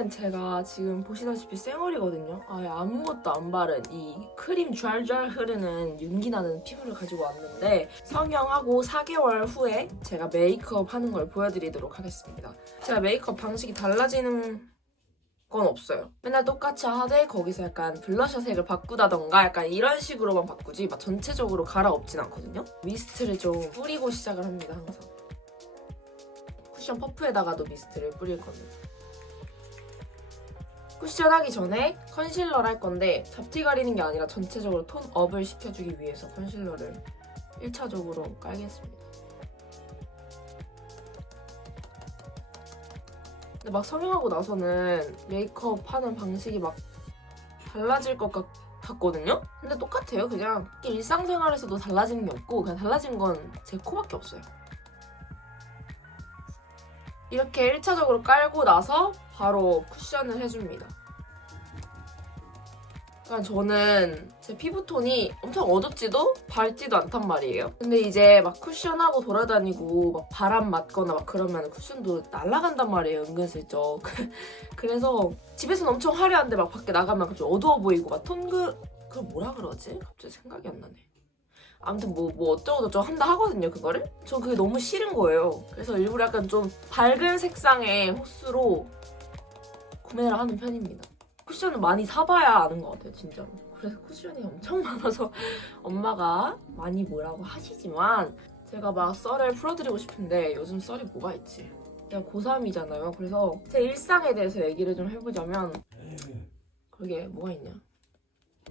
일단은 제가 지금 보시다시피 쌩얼이거든요. 아예 아무것도 안 바른 이 크림 좔좔 흐르는 윤기 나는 피부를 가지고 왔는데 성형하고 4개월 후에 제가 메이크업 하는 걸 보여드리도록 하겠습니다. 제가 메이크업 방식이 달라지는 건 없어요. 맨날 똑같이 하되 거기서 약간 블러셔 색을 바꾸다던가 약간 이런 식으로만 바꾸지 막 전체적으로 갈아엎진 않거든요. 미스트를 좀 뿌리고 시작을 합니다 항상. 쿠션 퍼프에다가도 미스트를 뿌릴 겁니다. 쿠션 하기 전에 컨실러를 할 건데 잡티 가리는 게 아니라 전체적으로 톤 업을 시켜주기 위해서 컨실러를 1차적으로 깔겠습니다. 근데 막 성형하고 나서는 메이크업 하는 방식이 막 달라질 것 같았거든요? 근데 똑같아요. 그냥 일상생활에서도 달라지는 게 없고 그냥 달라진 건 제 코밖에 없어요. 이렇게 1차적으로 깔고 나서 바로 쿠션을 해줍니다. 그러니까 저는 제 피부톤이 엄청 어둡지도 밝지도 않단 말이에요. 근데 이제 막 쿠션하고 돌아다니고 막 바람 맞거나 막 그러면 쿠션도 날아간단 말이에요. 은근슬쩍. 그래서 집에서는 엄청 화려한데 막 밖에 나가면 갑자기 어두워 보이고 막 톤그 그걸 뭐라 그러지? 갑자기 생각이 안 나네. 아무튼 뭐, 뭐 어쩌고저쩌고 한다 하거든요, 그거를. 저 그게 너무 싫은 거예요. 그래서 일부러 약간 좀 밝은 색상의 호스로 구매를 하는 편입니다. 쿠션을 많이 사봐야 아는 것 같아요, 진짜로. 그래서 쿠션이 엄청 많아서 엄마가 많이 뭐라고 하시지만 제가 막 썰을 풀어드리고 싶은데 요즘 썰이 뭐가 있지? 제가 고3이잖아요. 그래서 제 일상에 대해서 얘기를 좀 해보자면 그게 뭐가 있냐?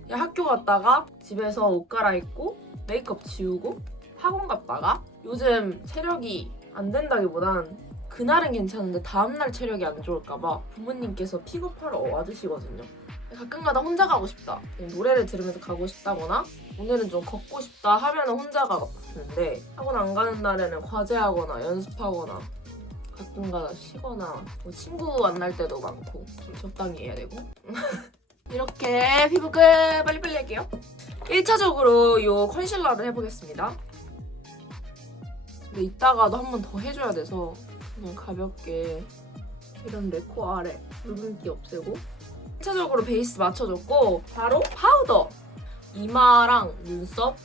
그냥 학교 갔다가 집에서 옷 갈아입고 메이크업 지우고 학원 갔다가 요즘 체력이 안 된다기보단 그날은 괜찮은데 다음날 체력이 안 좋을까봐 부모님께서 픽업하러 와주시거든요. 가끔가다 혼자 가고 싶다. 노래를 들으면서 가고 싶다거나 오늘은 좀 걷고 싶다 하면은 혼자 가는데 학원 안 가는 날에는 과제하거나 연습하거나 가끔가다 쉬거나 뭐 친구 만날 때도 많고 좀 적당히 해야 되고 이렇게 피부 끝 빨리빨리 할게요. 1차적으로 이 컨실러를 해보겠습니다. 근데 이따가도 한 번 더 해줘야 돼서 그냥 가볍게 이런 레코 아래 붉은기 없애고 1차적으로 베이스 맞춰줬고 바로 파우더 이마랑 눈썹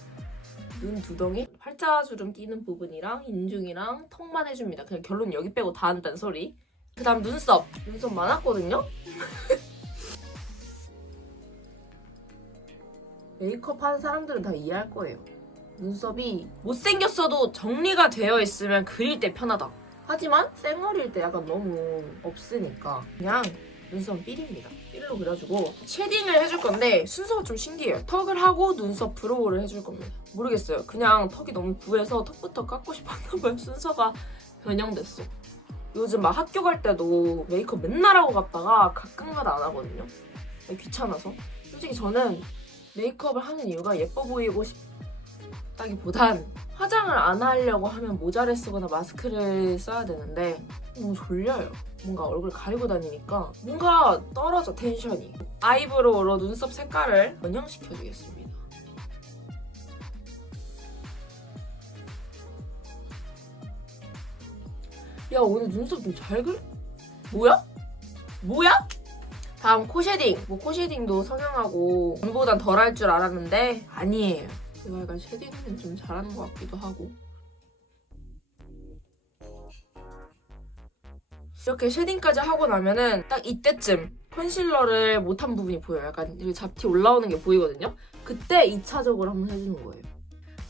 눈 두덩이 팔자주름 끼는 부분이랑 인중이랑 턱만 해줍니다. 그냥 결론 여기 빼고 다 한다는 소리. 그 다음 눈썹 눈썹 많았거든요? 메이크업 하는 사람들은 다 이해할 거예요. 눈썹이 못생겼어도 정리가 되어 있으면 그릴 때 편하다. 하지만 쌩얼일 때 약간 너무 없으니까 그냥 눈썹 삘입니다. 삘로 그려주고 쉐딩을 해줄 건데 순서가 좀 신기해요. 턱을 하고 눈썹 브로우를 해줄 겁니다. 모르겠어요. 그냥 턱이 너무 부해서 턱부터 깎고 싶었나 봐요. 순서가 변형됐어. 요즘 막 학교 갈 때도 메이크업 맨날 하고 갔다가 가끔가다 안 하거든요. 귀찮아서. 솔직히 저는 메이크업을 하는 이유가 예뻐 보이고 싶 다기보단 화장을 안 하려고 하면 모자를 쓰거나 마스크를 써야 되는데 너무 졸려요. 뭔가 얼굴 가리고 다니니까 뭔가 떨어져 텐션이. 아이브로우로 눈썹 색깔을 변형시켜주겠습니다. 야 오늘 눈썹 좀 잘 그려? 뭐야? 뭐야? 다음 코 쉐딩. 뭐 코 쉐딩도 성형하고 전보단 덜 할 줄 알았는데 아니에요. 제가 약간 쉐딩은 좀 잘하는 것 같기도 하고. 이렇게 쉐딩까지 하고 나면은 딱 이때쯤 컨실러를 못한 부분이 보여요. 약간 이렇게 잡티 올라오는 게 보이거든요. 그때 2차적으로 한번 해주는 거예요.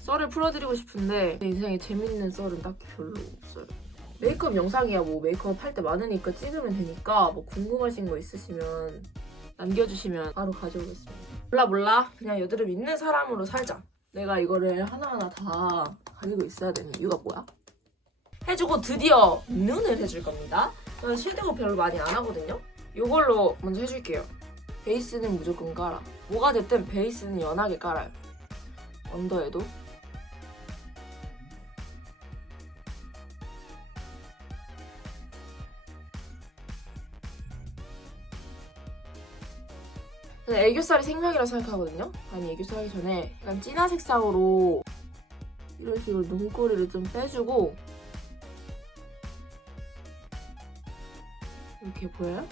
썰을 풀어드리고 싶은데 제 인생에 재밌는 썰은 딱히 별로 없어요. 메이크업 영상이야 뭐 메이크업 할 때 많으니까 찍으면 되니까 뭐 궁금하신 거 있으시면 남겨주시면 바로 가져오겠습니다. 몰라 몰라 그냥 여드름 있는 사람으로 살자. 내가 이거를 하나하나 다 가지고 있어야 되는 이유가 뭐야? 해주고 드디어 눈을 해줄 겁니다. 저는 섀도우 별로 많이 안 하거든요. 이걸로 먼저 해줄게요. 베이스는 무조건 깔아. 뭐가 됐든 베이스는 연하게 깔아요. 언더에도 애교살이 생명이라 생각하거든요. 아니 애교살 하기 전에 약간 진한 색상으로 이런 식으로 눈꼬리를 좀 빼주고 이렇게 보여요?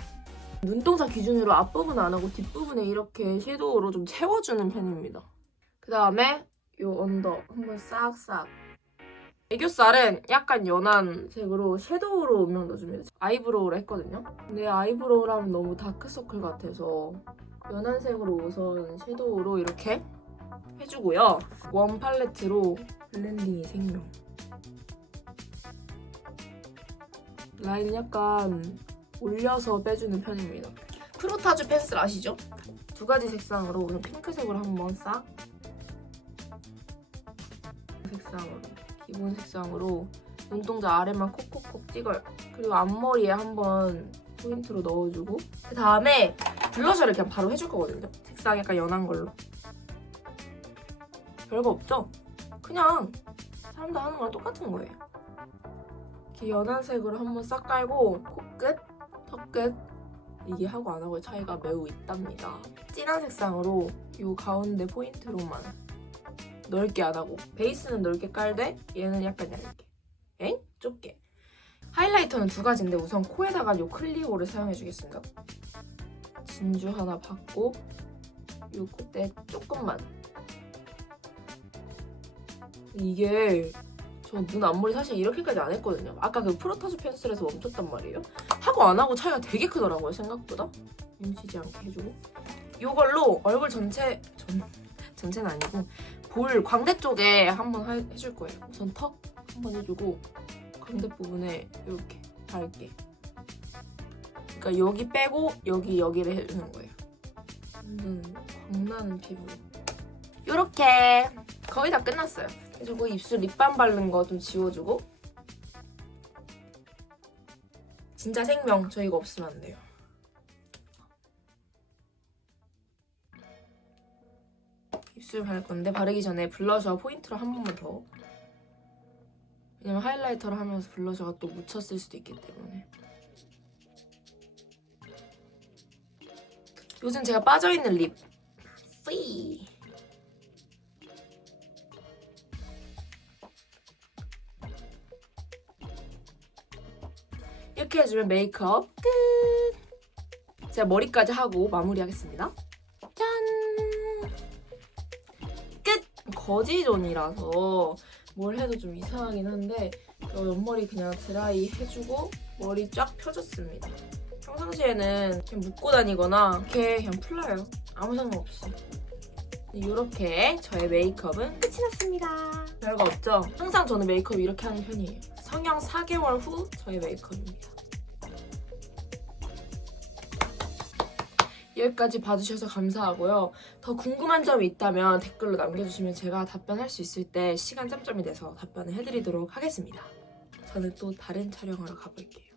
눈동자 기준으로 앞부분 안 하고 뒷부분에 이렇게 섀도우로 좀 채워주는 편입니다. 그 다음에 이 언더 한번 싹싹. 애교살은 약간 연한 색으로 섀도우로 음영 넣어줍니다. 아이브로우를 했거든요. 근데 아이브로우를 하면 너무 다크서클 같아서 연한 색으로 우선 섀도우로 이렇게 해주고요. 원 팔레트로 블렌딩이 생명. 라인은 약간 올려서 빼주는 편입니다. 프로타주 펜슬 아시죠? 두 가지 색상으로 오늘 핑크색으로 한번 싹 색상으로 기본 색상으로 눈동자 아래만 콕콕콕 찍어요. 그리고 앞머리에 한번 포인트로 넣어주고 그 다음에 블러셔를 그냥 바로 해줄 거거든요. 색상 약간 연한 걸로. 별거 없죠? 그냥 사람들 하는 거랑 똑같은 거예요. 이렇게 연한 색으로 한번 싹 깔고 코끝, 턱끝 이게 하고 안 하고의 차이가 매우 있답니다. 진한 색상으로 이 가운데 포인트로만 넓게 안 하고 베이스는 넓게 깔되 얘는 약간 얇게 엥? 좁게 하이라이터는 두 가지인데 우선 코에다가 이 클리오를 사용해주겠습니다. 진주 하나 받고 이 콧대 조금만 이게 저 눈 앞머리 사실 이렇게까지 안 했거든요. 아까 그 프로타주 펜슬에서 멈췄단 말이에요. 하고 안 하고 차이가 되게 크더라고요 생각보다. 뭉치지 않게 해주고 이걸로 얼굴 전체 전 전체는 아니고 볼 광대 쪽에 한번 하- 해줄 거예요. 우선 턱 한번 해주고 광대 부분에 이렇게 밝게. 그러니까 여기 빼고 여기 여기를 해주는 거예요. 완전 광나는 피부. 이렇게 거의 다 끝났어요. 그리고 입술 립밤 바른 거 좀 지워주고 진짜 생명 저 이거 없으면 안 돼요. 입술 바를 건데 바르기 전에 블러셔 포인트로 한 번만 더. 왜냐면 하이라이터를 하면서 블러셔가 또 묻혔을 수도 있기 때문에. 요즘 제가 빠져있는 립. 프이. 이렇게 해주면 메이크업 끝! 제가 머리까지 하고 마무리하겠습니다. 짠! 끝! 거지존이라서 뭘 해도 좀 이상하긴 한데 요 옆머리 그냥 드라이 해주고 머리 쫙 펴줬습니다. 평상시에는 그냥 묶고 다니거나 이렇게 그냥 풀러요. 아무 상관없이. 이렇게 저의 메이크업은 끝이 났습니다. 별거 없죠? 항상 저는 메이크업 이렇게 하는 편이에요. 성형 4개월 후 저의 메이크업입니다. 여기까지 봐주셔서 감사하고요. 더 궁금한 점이 있다면 댓글로 남겨주시면 제가 답변할 수 있을 때 시간 짬짬이 내서 답변을 해드리도록 하겠습니다. 저는 또 다른 촬영하러 가볼게요.